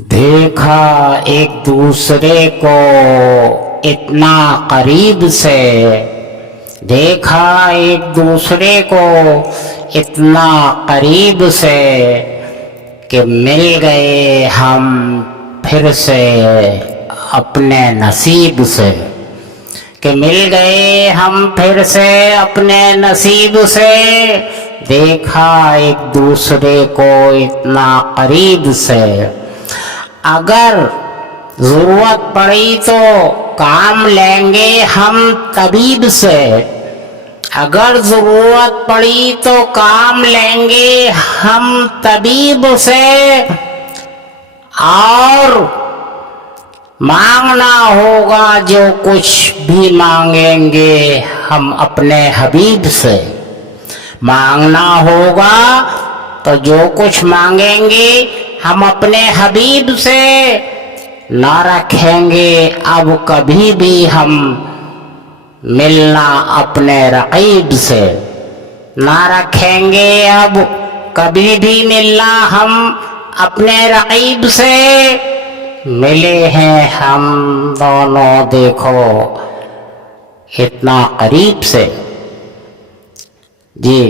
دیکھا ایک دوسرے کو اتنا قریب سے، دیکھا ایک دوسرے کو اتنا قریب سے کہ مل گئے ہم پھر سے اپنے نصیب سے، کہ مل گئے ہم پھر سے اپنے نصیب سے، دیکھا ایک دوسرے کو اتنا قریب سے۔ اگر ضرورت پڑی تو کام لیں گے ہم طبیب سے، اگر ضرورت پڑی تو کام لیں گے ہم طبیب سے، اور مانگنا ہوگا جو کچھ بھی مانگیں گے ہم اپنے حبیب سے، مانگنا ہوگا تو جو کچھ مانگیں گے ہم اپنے حبیب سے، نہ رکھیں گے اب کبھی بھی ہم ملنا اپنے رقیب سے، نہ رکھیں گے اب کبھی بھی ملنا ہم اپنے رقیب سے، ملے ہیں ہم دونوں دیکھو اتنا قریب سے۔ جی